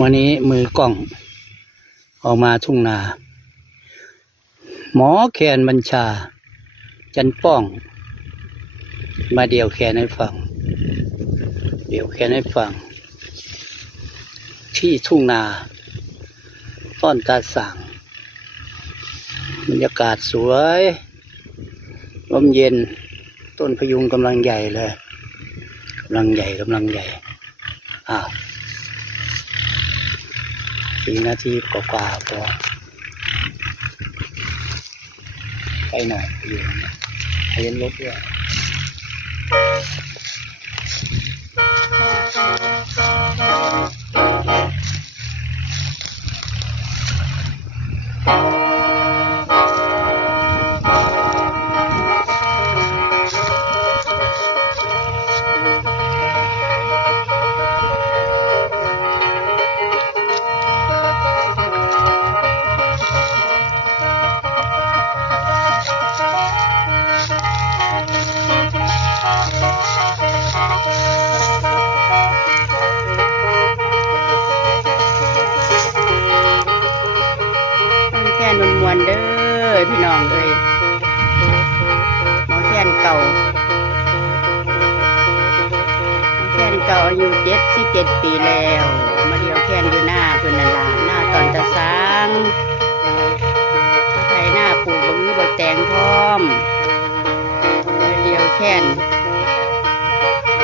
วันนี้มือกล้องออกมาทุ่งนาหมอแคนบัญชาจันป้องมาเดี่ยวแคนให้ฟังที่ทุ่งนาต้นตาส่างบรรยากาศสวยลมเย็นต้นพยุงกำลังใหญ่เลยกำลังใหญ่4 นาทีกว่าพอไปหน่อยอยู่เห็นรถด้วยมวนเด้อพี่น้องเลยหมอแคนเก่าอายุ77 ปีแล้วมาเดียวแคนอยู่หน้าเพื่อนนั่นล่ะหน้าตอนตะสางไถหน้าปลูกบักแตงพร้อมมาเดียวแคน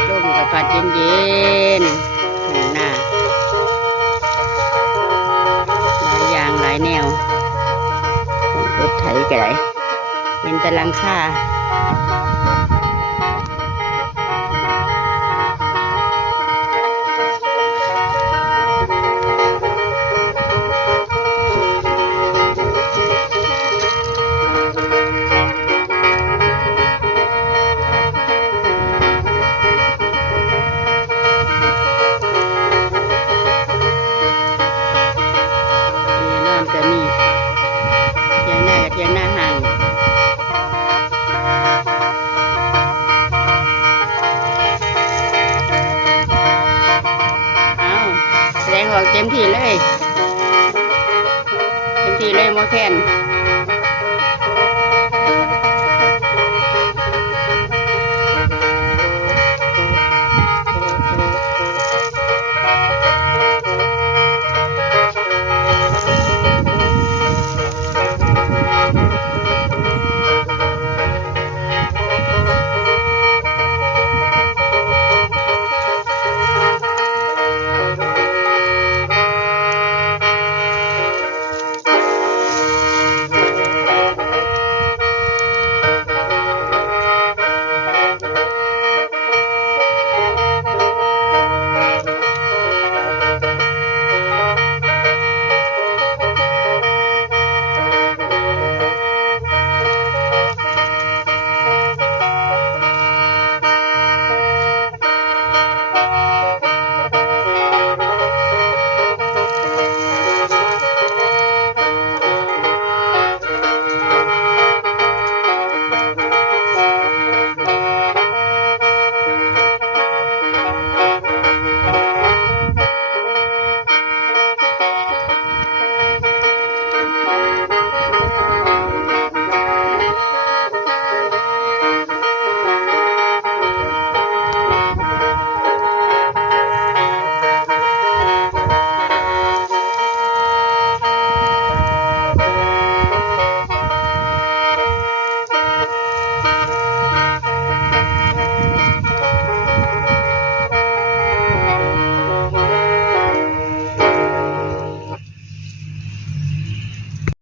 ร่มกับพัดเย็นถุงหน้าหลายอย่างหลายแนวรถไถก็ได้เป็นตะลังค่ายังหน้าห่างแสดงออกเต็มที่เลยหมอแคน